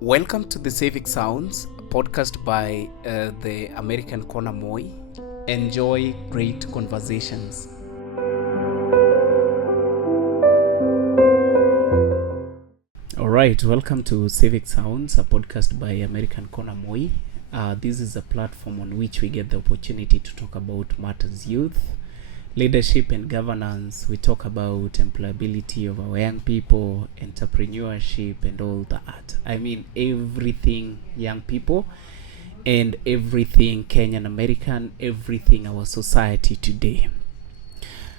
Welcome to the Civic Sounds, a podcast by the American Corner Moi. Enjoy great conversations. All right, welcome to Civic Sounds, a podcast by American Corner Moi. This is a platform on which we get the opportunity to talk about matters youth, leadership and governance. We talk about employability of our young people, entrepreneurship and all that. I mean everything young people and everything Kenyan American, everything our society today.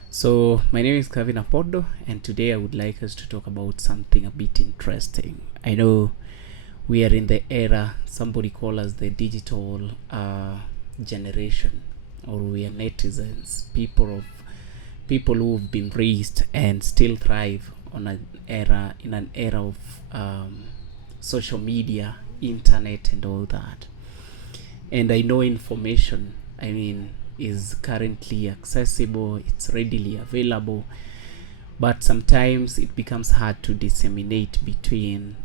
So my name is Cavin Apodo, and today I would like us to talk about something a bit interesting. I know we are in the era, somebody call us the digital generation, or we are netizens, people who have been raised and still thrive in an era of social media, internet and all that. And I know information, is currently accessible, it's readily available, but sometimes it becomes hard to disseminate between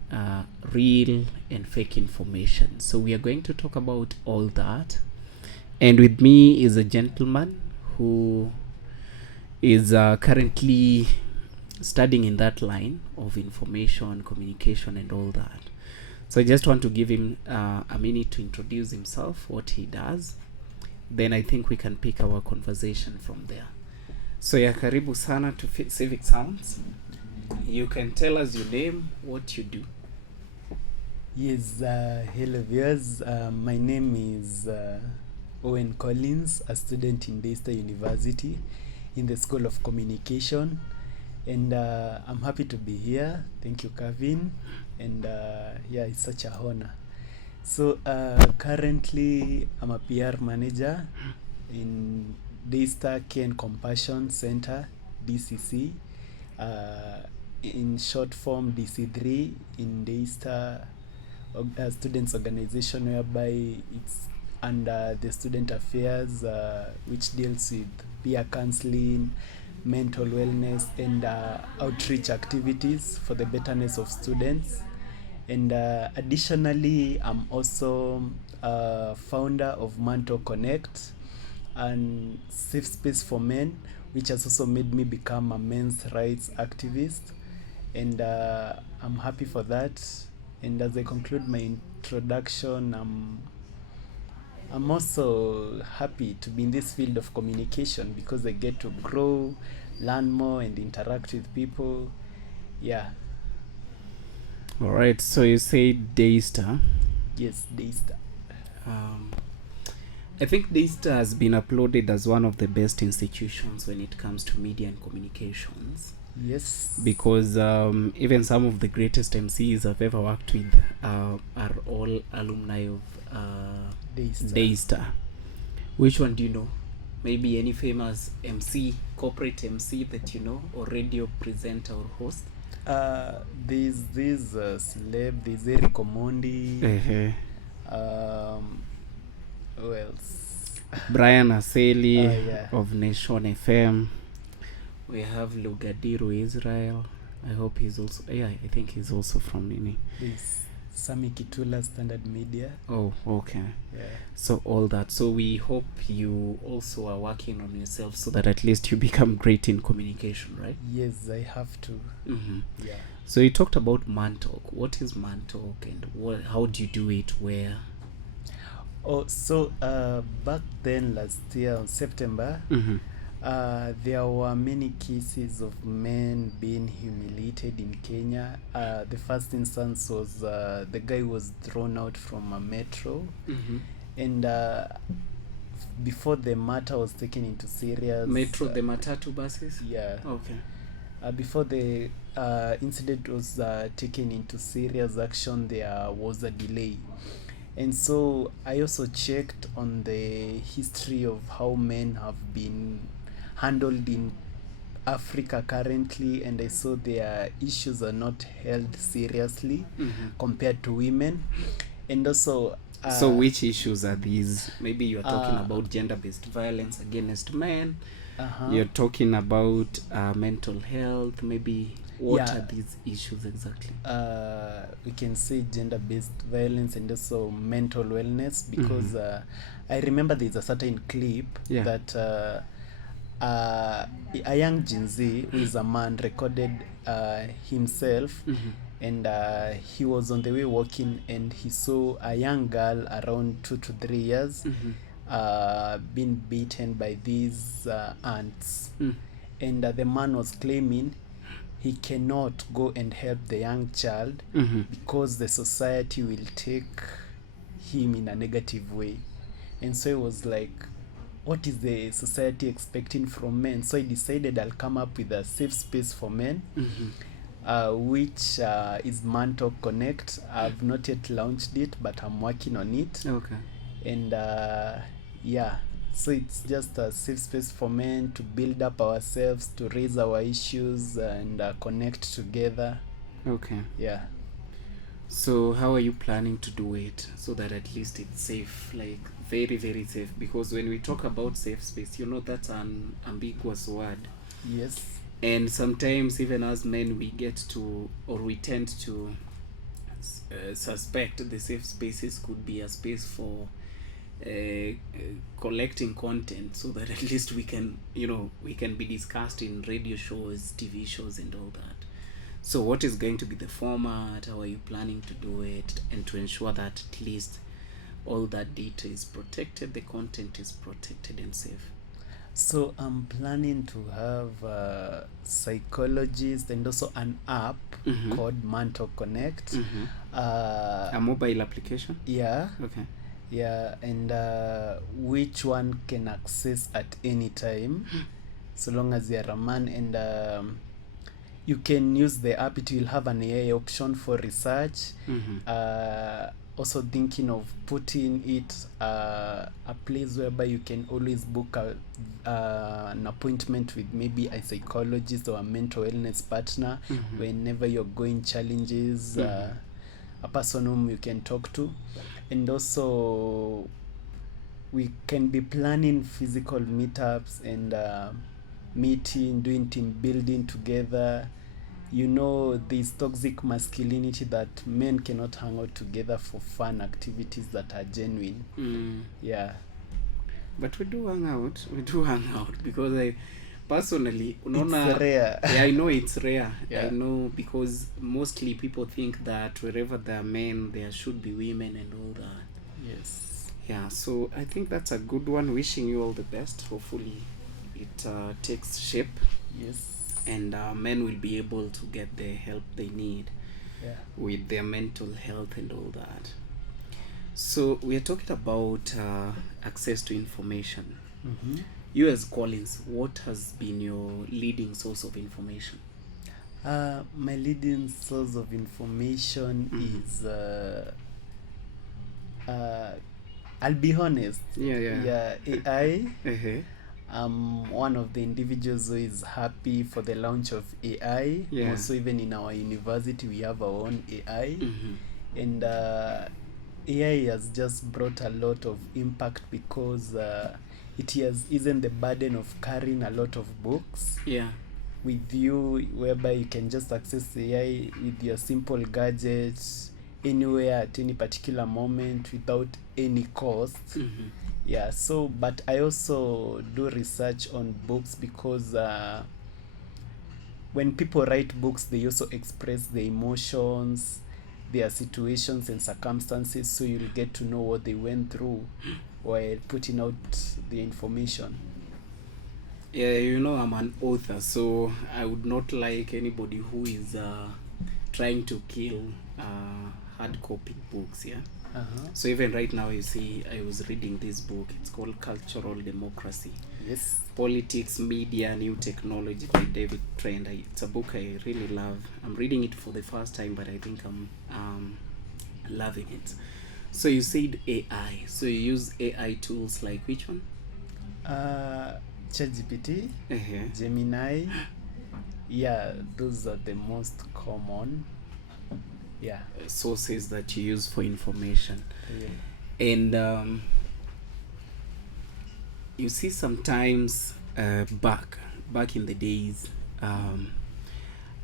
real and fake information. So we are going to talk about all that. And with me is a gentleman who is currently studying in that line of information, communication and all that. So I just want to give him a minute to introduce himself, what he does. Then I think we can pick our conversation from there. So karibu sana to Civic Sounds. You can tell us your name, what you do. Yes, hello viewers. My name is Owen Collins, a student in Daystar University in the School of Communication, and I'm happy to be here. Thank you, Cavin, and it's such a honor. So currently I'm a PR manager in Daystar Care and Compassion Center, DCC, in short form DC3, in Daystar students organization, whereby it's under the student affairs, which deals with peer counseling, mental wellness and outreach activities for the betterness of students. And additionally, I'm also founder of Mantle Connect and Safe Space for Men, which has also made me become a men's rights activist, and I'm happy for that. And as I conclude my introduction, I'm also happy to be in this field of communication because I get to grow, learn more and interact with people. All right, so you say Daystar. Yes, Daystar. I think Daystar has been uploaded as one of the best institutions when it comes to media and communications. Yes. Because even some of the greatest MCs I've ever worked with are all alumni of Daystar. Which one do you know? Maybe any famous MC, corporate MC that you know, or radio presenter or host? There's this celeb, there's Eric Omondi. Who else? Brian Aseli of Nation FM. We have Lugadiru Israel. I hope he's also I think he's also from Nini. There's Sami Kitula, Standard Media. Oh, okay. Yeah. So all that. So we hope you also are working on yourself so that at least you become great in communication, right? Yes, I have to. Mm-hmm. Yeah. So you talked about Mantalk. What is Mantalk and how do you do it? Where? Oh, so back then last year in September, there were many cases of men being humiliated in Kenya. The first instance was the guy was thrown out from a metro, and before the matter was taken into serious metro, the matatu buses. Yeah. Okay. Before the incident was taken into serious action, there was a delay. And so I also checked on the history of how men have been handled in Africa currently, and I saw their issues are not held seriously compared to women. And also so which issues are these? Maybe you're talking about gender-based violence against men. You're talking about mental health, maybe. What Yeah. are these issues exactly? We can say gender-based violence and also mental wellness, because Mhm. I remember there's a certain clip Yeah. that a young Gen Z, who is a man, recorded himself, Mhm. and he was on the way walking, and he saw a young girl around 2 to 3 years Mhm. being beaten by these ants. Mm. And the man was claiming he cannot go and help the young child Mhm. because the society will take him in a negative way. And so he was like, what is the society expecting from men? So I decided I'll come up with a safe space for men, Mhm. which is Man Talk Connect. I've not yet launched it, but I'm working on it. Okay. And yeah, so it's just a safe space for men to build up ourselves, to raise our issues, and connect together. Okay. Yeah. So how are you planning to do it so that at least it's safe, like very, very safe? Because when we talk about safe space, that's an ambiguous word. Yes. And sometimes even as men, we get to, or we tend to suspect the safe spaces could be a space for collecting content so that at least we can be discussed in radio shows, TV shows, and all that. So what is going to be the format? How are you planning to do it, and to ensure that at least all that data is protected, the content is protected and safe? So I'm planning to have a psychologist and also an app Mhm. called Man Talk Connect. Mhm. Uh, A mobile application? yeah. Okay. Yeah, and which one can access at any time, so long as you're a man. And you can use the app. It will have an AI option for research. Mhm. Also thinking of putting it a place whereby you can always book an appointment with maybe a psychologist or a mental wellness partner Mhm. whenever you're going challenges. Mhm. A person whom you can talk to. And also we can be planning physical meetups and meeting, doing team building together. This toxic masculinity that men cannot hang out together for fun activities that are genuine. Mm. Yeah. But we do hang out. We do hang out because I personally, It's rare. yeah, I know it's rare. Yeah. I know, because mostly people think that wherever there are men, there should be women and all that. Yes. Yeah, so I think that's a good one. Wishing you all the best. Hopefully, it takes shape, Yes. and men will be able to get the help they need Yeah. with their mental health and all that. So we are talking about access to information. Mm-hmm. You as Collins, what has been your leading source of information? My leading source of information is I'll be honest. Yeah. AI. Uh-huh. I'm one of the individuals who is happy for the launch of AI. Yeah. More so, even in our university, we have our own AI. Mm-hmm. And AI has just brought a lot of impact because it isn't the burden of carrying a lot of books Yeah. with you, whereby you can just access AI with your simple gadgets anywhere at any particular moment without any cost. Mm-hmm. Yeah, so but I also do research on books because when people write books, they also express their emotions, their situations and circumstances, so you'll get to know what they went through while putting out the information. Yeah, I'm an author, so I would not like anybody who is trying to kill hard copy books. Yeah. Uh-huh. So even right now, you see, I was reading this book. It's called Cultural Democracy: Yes. Politics, Media, New Technology by David Trent. It's a book I really love. I'm reading it for the first time, but I think I'm loving it. So you said AI. So you use AI tools like which one? ChatGPT, Uh-huh. Gemini. Yeah, those are the most common. Yeah. Sources that you use for information. Yeah. And you see, sometimes back in the days,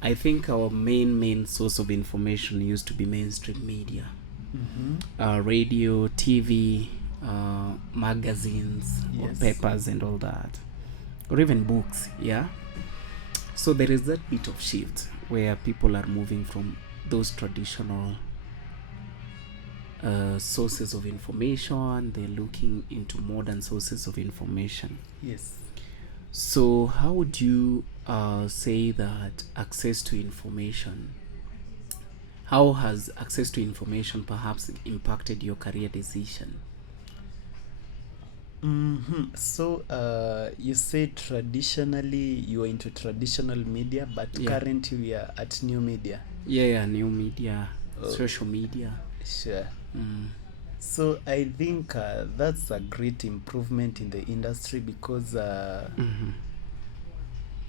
I think our main source of information used to be mainstream media, radio, TV, magazines, or Yes. papers, and all that, or even books. Yeah. So there is that bit of shift where people are moving from those traditional sources of information. They're looking into modern sources of information. Yes. So how would you say that access to information, how has access to information perhaps impacted your career decision? So you say traditionally you are into traditional media, but Yeah. currently we are at new media. Yeah, new media, Oh. social media. Sure. Mm. So I think that's a great improvement in the industry because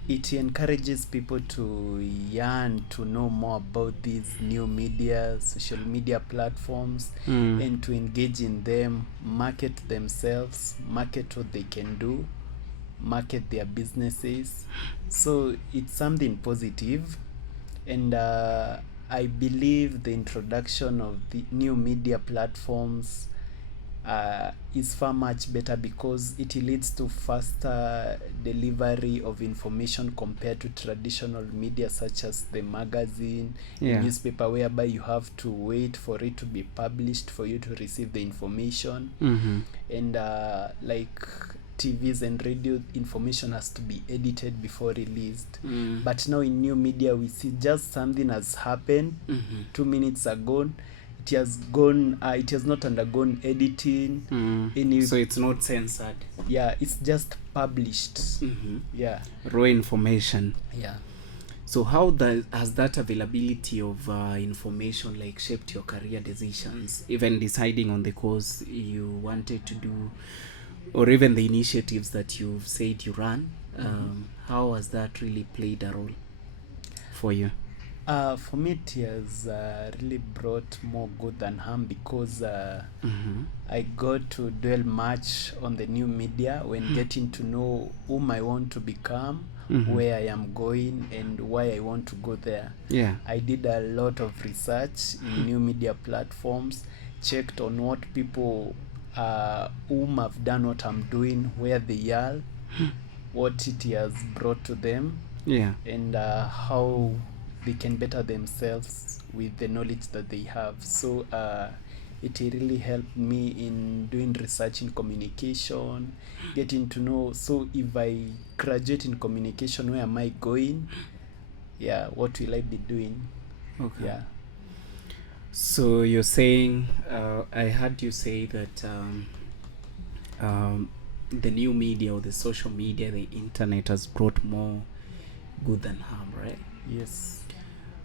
it encourages people to yearn to know more about these new media, social media platforms, and to engage in them, market themselves, market what they can do, market their businesses. So it's something positive, and I believe the introduction of the new media platforms is far much better because it leads to faster delivery of information compared to traditional media such as the magazine, the newspaper, whereby you have to wait for it to be published for you to receive the information. And like TVs and radio, information has to be edited before released. But now in new media, we see just something has happened 2 minutes ago. It has gone. It has not undergone editing. So it's not censored. Yeah, it's just published. Yeah, raw information. Yeah. So how has that availability of information like shaped your career decisions, even deciding on the course you wanted to do, or even the initiatives that you've said you run? How has that really played a role for you? For me, it has really brought more good than harm because I got to dwell much on the new media when getting to know whom I want to become, where I am going, and why I want to go there. Yeah. I did a lot of research in new media platforms, checked on what people whom have done what I'm doing, where they are, what it has brought to them, and how they can better themselves with the knowledge that they have. So it really helped me in doing research in communication, getting to know, so if I graduate in communication, where am I going? Yeah, what will I be doing? Okay. Yeah. So you're saying, I heard you say that the new media or the social media, the internet has brought more good than harm, right? Yes.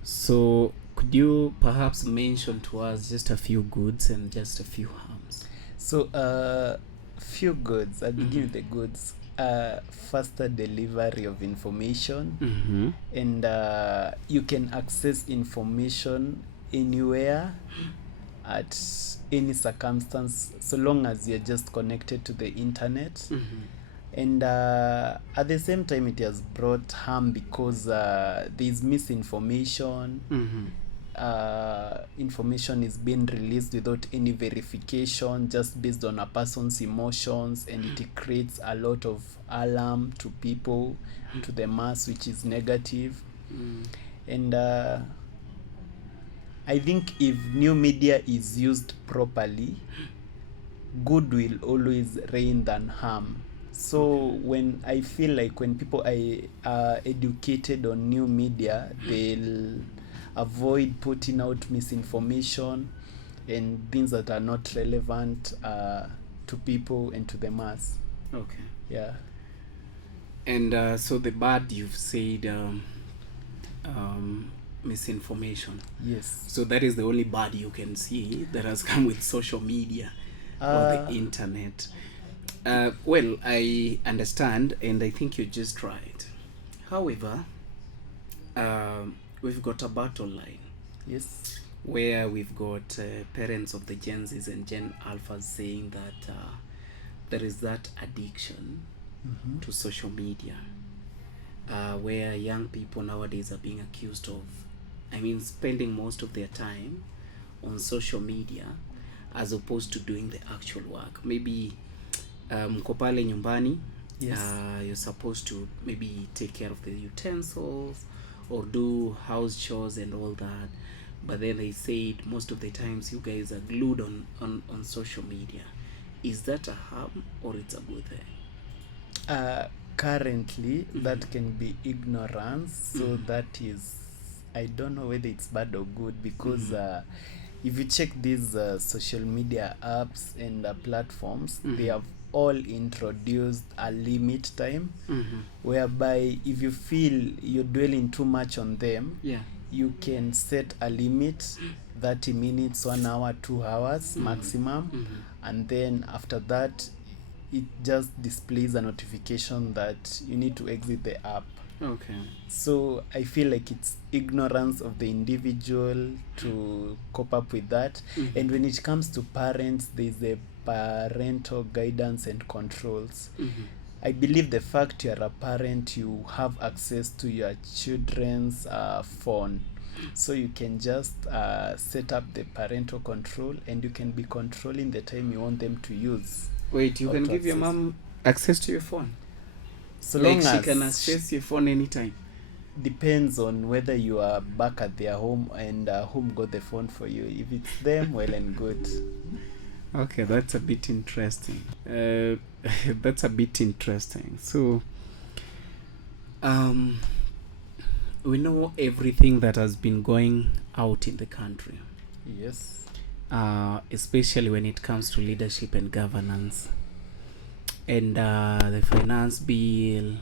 So could you perhaps mention to us just a few goods and just a few harms? So few goods. I'll begin with the goods. Faster delivery of information, and you can access information anywhere at any circumstance, so long as you're just connected to the internet. And at the same time, it has brought harm because there's misinformation. Information is being released without any verification, just based on a person's emotions, and it creates a lot of alarm to people, to the mass, which is negative. And I think if new media is used properly, good will always reign than harm. So when I feel like when people are educated on new media, they'll avoid putting out misinformation and things that are not relevant to people and to the mass. Okay. Yeah. And so the bad, you've said misinformation. Yes. So that is the only bad you can see that has come with social media or the internet. Well, I understand, and I think you're just right. However, we've got a battle line. Yes. Where we've got parents of the Gen Zs and Gen Alphas saying that there is that addiction to social media. where young people nowadays are being accused of, spending most of their time on social media as opposed to doing the actual work. Maybe mko pale nyumbani, Yes. you're supposed to maybe take care of the utensils or do house chores and all that, but then they said most of the times you guys are glued on social media. Is that a harm or it's a good thing? Currently, that can be ignorance. So Mhm. that is, I don't know whether it's bad or good, because if you check these social media apps and platforms, they have all introduced a limit time, whereby if you feel you're dwelling too much on them, Yeah. you can set a limit, 30 minutes, 1 hour, 2 hours maximum, and then after that it just displays a notification that you need to exit the app. Okay. So I feel like it's ignorance of the individual to cope up with that. And when it comes to parents, there's a parental guidance and controls. I believe the fact you're a parent, you have access to your children's phone. So you can just set up the parental control, and you can be controlling the time you want them to use. Wait, you Or can to give your access. mom access to your phone? So Like long she as can access your phone anytime? depends on whether you are back at their home and whom got the phone for you. If it's them, well and good. Okay, that's a bit interesting. That's a bit interesting. So, we know everything that has been going out in the country, Yes. especially when it comes to leadership and governance, and the finance bill,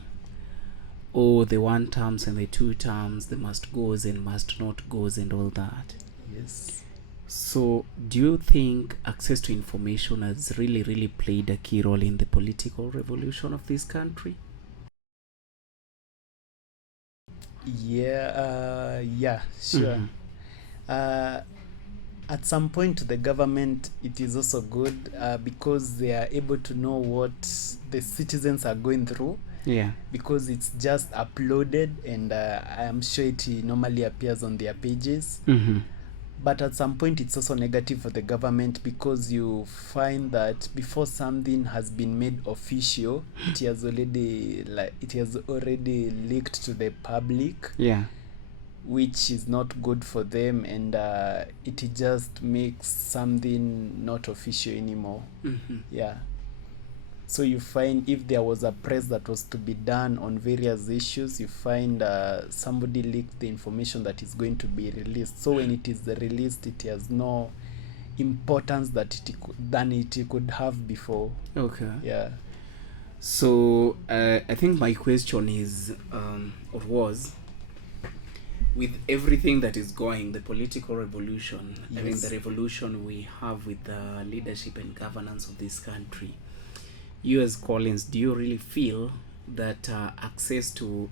or the one terms and the two terms, the must goes and must not goes, and all that. Yes. So, do you think access to information has really played a key role in the political revolution of this country? Yeah, sure. At some point, the government, it is also good because they are able to know what the citizens are going through, Yeah. because it's just uploaded, and I am sure it normally appears on their pages. But at some point, it's also negative for the government, because you find that before something has been made official, it has already leaked to the public, Yeah. which is not good for them, and it just makes something not official anymore. Yeah. So you find if there was a press that was to be done on various issues, you find somebody leaked the information that is going to be released. So when it is released, it has no importance than it could have before. Okay. Yeah. So I think my question is, or was, with everything that is going, the political revolution, Yes. the revolution we have with the leadership and governance of this country, you as Collins, do you really feel that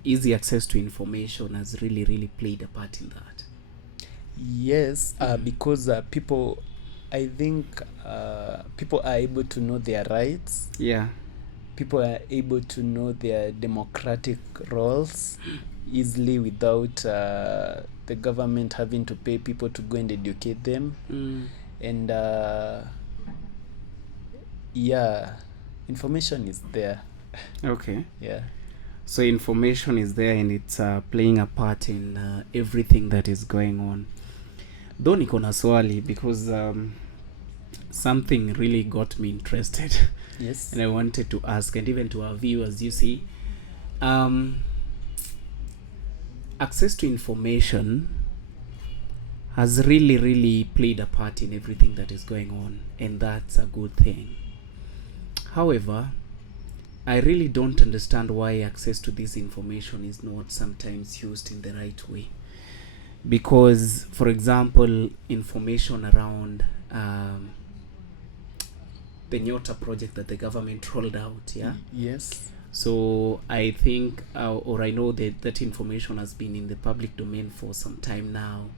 easy access to information has really played a part in that? Yes, because people, I think people are able to know their rights. Yeah. People are able to know their democratic roles easily without the government having to pay people to go and educate them. And yeah, information is there. Okay. Yeah. So information is there and it's playing a part in everything that is going on. Though niko na swali, because something really got me interested. Yes. And I wanted to ask, and even to our viewers, you see, access to information has really played a part in everything that is going on, and that's a good thing. However, I really don't understand why access to this information is not sometimes used in the right way. Because, for example, information around the Nyota project that the government rolled out, yeah? Yes. So I think, or I know that information has been in the public domain for some time now.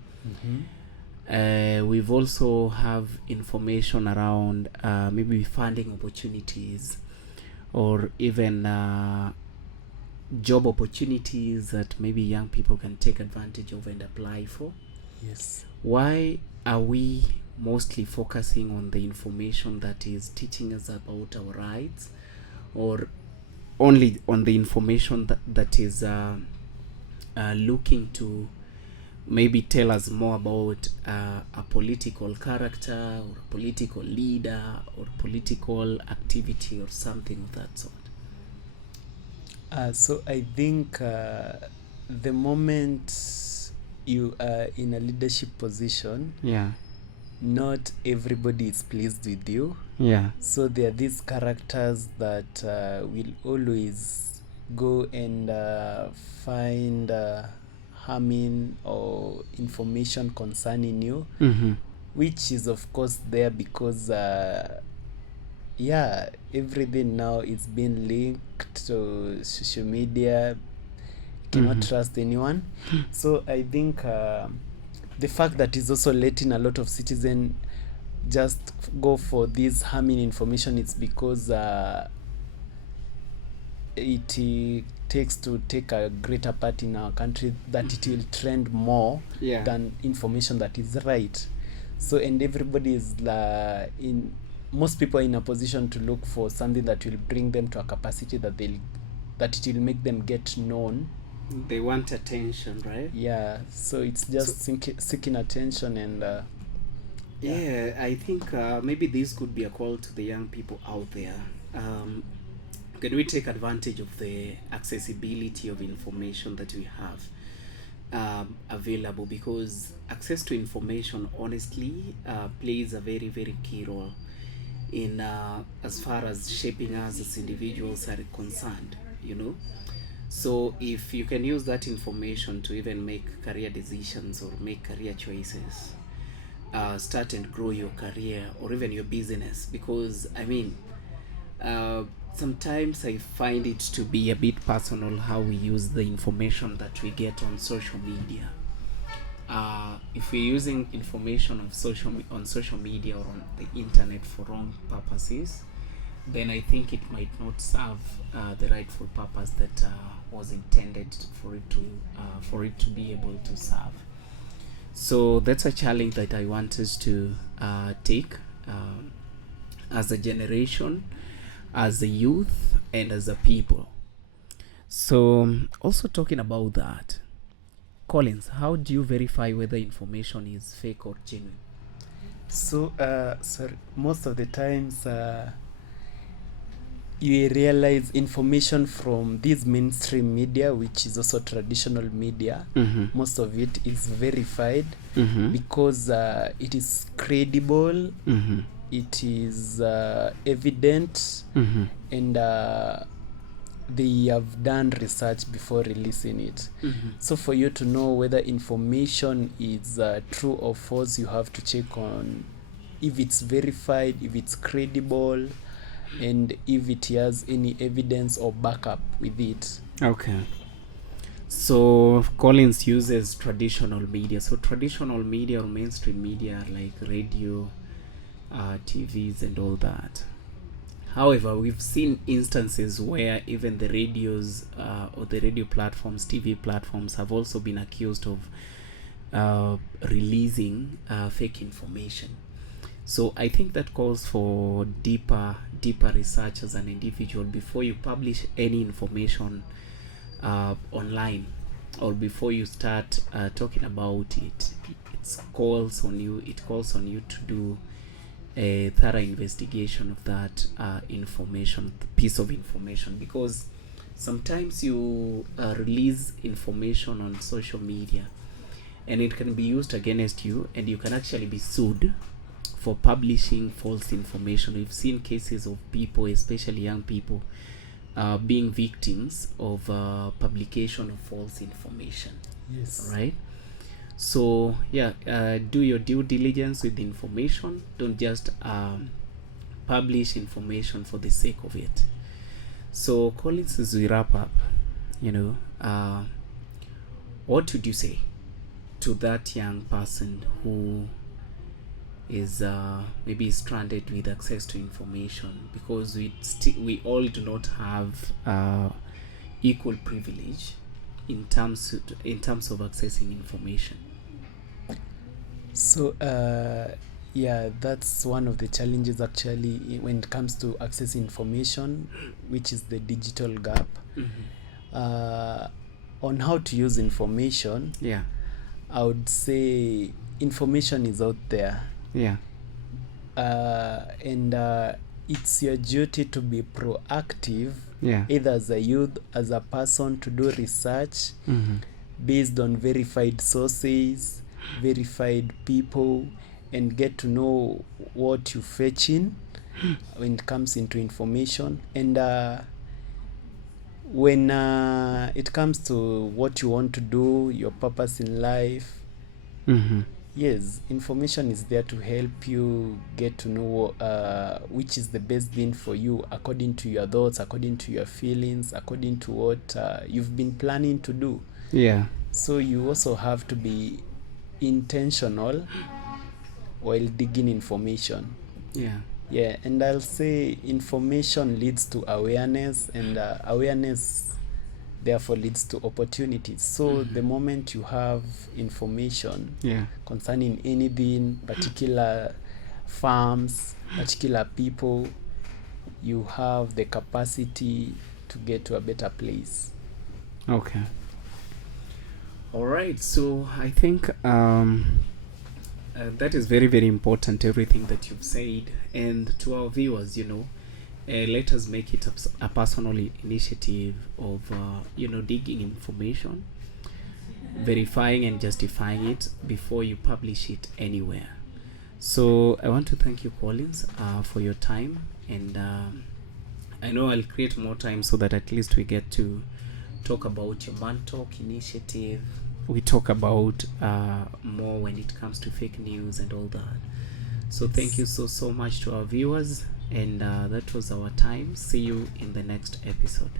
We've also have information around maybe funding opportunities, or even job opportunities that maybe young people can take advantage of and apply for. Yes. Why are we mostly focusing on the information that is teaching us about our rights, or only on the information that is looking to maybe tell us more about a political character or a political leader or political activity or something of that sort? So I think the moment you are in a leadership position, Yeah. not everybody is pleased with you. Yeah. So there are these characters that will always go and find harming or information concerning you, Mm-hmm. which is of course there because everything now is being linked to social media. Cannot Mhm. trust anyone. So I think the fact that is also letting a lot of citizens just go for this harming information, it's because it takes to take a greater part in our country that it will trend more Yeah. than information that is right. So and everybody is in most people are in a position to look for something that will bring them to a capacity that it will make them get known. They want attention, right? Yeah, so it's just seeking attention and Yeah, I think maybe this could be a call to the young people out there. Can we take advantage of the accessibility of information that we have available? Because access to information, honestly, plays a very, very key role in as far as shaping us as individuals are concerned, you know. So if you can use that information to even make career decisions or make career choices, start and grow your career or even your business, because I mean, sometimes I find it to be a bit personal how we use the information that we get on social media. If we're using information on social media or on the internet for wrong purposes, then I think it might not serve the rightful purpose that was intended for it to be able to serve. So that's a challenge that I want us to take as a generation, as a youth, and as a people. So also talking about that, Collins, how do you verify whether information is fake or genuine? so most of the times you realize information from this mainstream media, which is also traditional media. Mm-hmm. Most of it is verified Mm-hmm. because it is credible, Mm-hmm. it is evident, Mm-hmm. and they have done research before releasing it. Mm-hmm. So for you to know whether information is true or false, you have to check on if it's verified, if it's credible, and if it has any evidence or backup with it. Okay. So Collins uses traditional media. So traditional media or mainstream media like radio, TVs, and all that. However, we've seen instances where even the radios or the radio platforms, TV platforms, have also been accused of releasing fake information. So I think that calls for deeper research as an individual before you publish any information online, or before you start talking about it. It calls on you to do a thorough investigation of that piece of information, because sometimes you release information on social media and it can be used against you, and you can actually be sued for publishing false information. We've seen cases of people, especially young people, being victims of publication of false information. Yes. Right? So do your due diligence with the information. Don't just publish information for the sake of it. So Collins, as we wrap up, what would you say to that young person who is maybe stranded with access to information, because we all do not have equal privilege in terms of accessing information? So, yeah, that's one of the challenges actually when it comes to access information, which is the digital gap. On how to use information, Yeah. I would say information is out there. Yeah. And it's your duty to be proactive, Yeah. either as a youth, as a person, to do research based on verified sources, verified people, and get to know what you're fetching when it comes into information. And when it comes to what you want to do, your purpose in life, yes, information is there to help you get to know which is the best thing for you according to your thoughts, according to your feelings, according to what you've been planning to do. Yeah. So you also have to be intentional while digging information. Yeah. Yeah, and I'll say information leads to awareness, and awareness therefore leads to opportunities. So the moment you have information Yeah. concerning anything, particular farms, particular people, you have the capacity to get to a better place. Okay. All right. So I think that is very, very important, everything that you've said. And to our viewers, let us make it a personal initiative of, digging information, verifying and justifying it before you publish it anywhere. So I want to thank you, Collins, for your time. And I know I'll create more time so that at least we get to talk about your Man Talk initiative. We talk about more when it comes to fake news and all that. So thank you so much to our viewers, and that was our time. See you in the next episode.